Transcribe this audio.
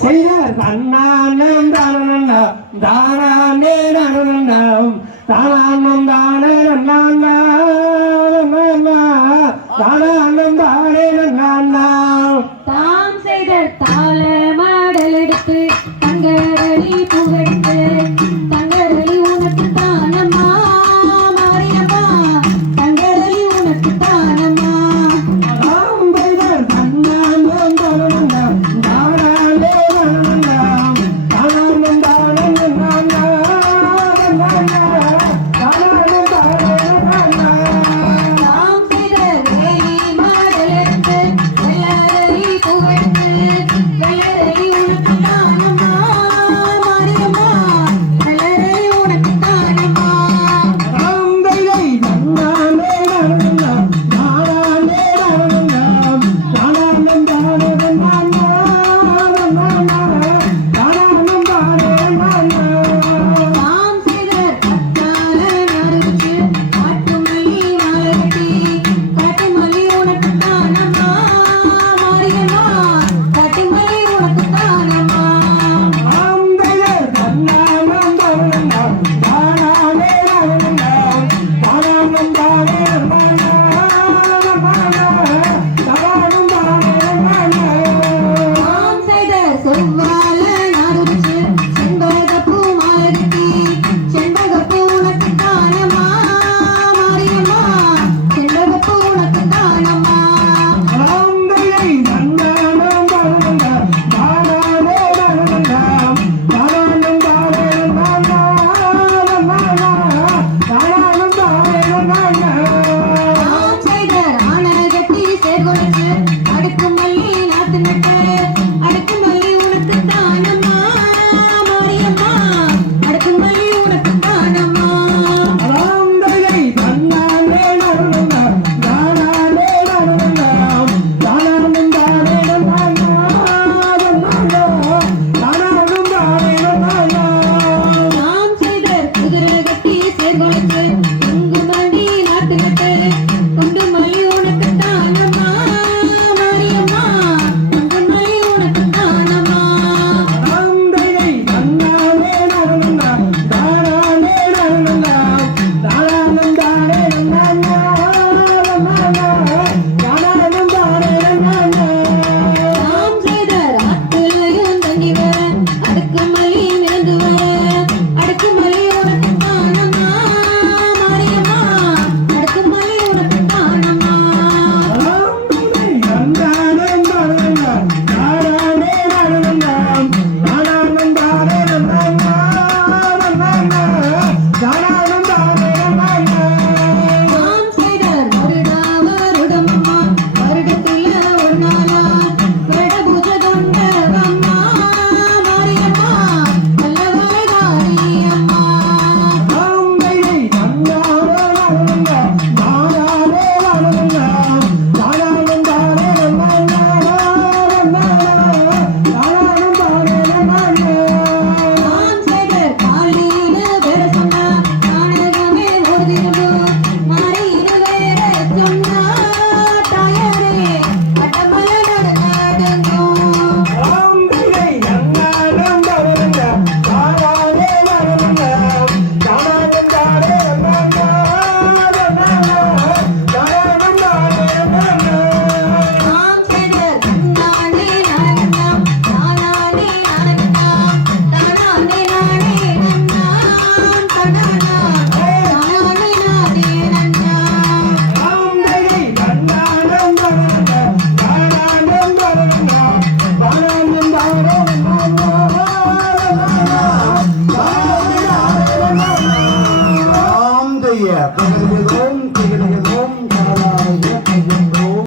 செய்தார் தன்னானம் தானம் தானே நனம் தானம் தானே தானம் தானே தாம் செய்த தாள மாடல் எடுத்து தங்கரளி புகழ்ந்து தங்கரளி உனக்கு தானம்மா மாரியம்மா தங்கரளி உனக்கு தானம்மா தாம் செய்தார் தன்னானம் தானம் தானே தானம் தானே தாம் செய்த வேலி மாடல் எடுத்து வெள்ளரளி புகழ்ந்து வெள்ளரளி உனக்கு தானம்மா மாரியம்மா வெள்ளரளி உனக்கு தானம்மா தாம் செய்த கத்தால நறுச்சு காட்டுமல்லி மாலகட்டி காட்டுமல்லி உனக்கு தானம்மா மாரியம்மா காட்டுமல்லி உனக்கு தானம்மா தாம் செய்த செவ்வாழ நறுச்சு செண்பகப்பூ மாலகட்டி செண்பகப்பூ உனக்கு தானம்மா மாரியம்மா செண்பகப்பூ உனக்கு தானம்மா தாம் செய்த ராணகட்டி சேர்கொலுசு அடுக்குமல்லி நாத்து நட்டு அடுக்குமல்லி உனக்கு தானம்மா மாரியம்மா அடுக்குமல்லி உனக்கு தானம்மா தாம் செய்த குதிரை கட்டி சேர்கொலுசு குங்குமணி நாட்டு நட்டு குண்டுமல்லி உனக்கு தானம்மா மாரியம்மா குண்டுமல்லி உனக்கு தானம்மா தாம் செய்த ராத்திலையும் தங்கி வர அடுக்குமல்லி மிதந்து வர அடுக்குமல்லி உனக்கு தானம்மா மாரியம்மா அடுக்குமல்லி உனக்கு தானம்மா தாம் செய்த வருடா வருடம்மா வருடத்துல ஒரு நாளா வருடபூஜை கொண்டவம்மா மாரியம்மா நல்லவளகாரி அம்மா தாம் செய்த காலின பேர சொன்னா நாடகமே ஒரு திரும்பு மாறின வேற சொன்னா தாயாரே அட்டமல நடனங்கும் தாம் செய்த தன்னானே நானண்ணா தானானே நானண்ணா தானானே நானே நன்னா தன்னானா தானானே நானே நன்னா ராம் ஜெய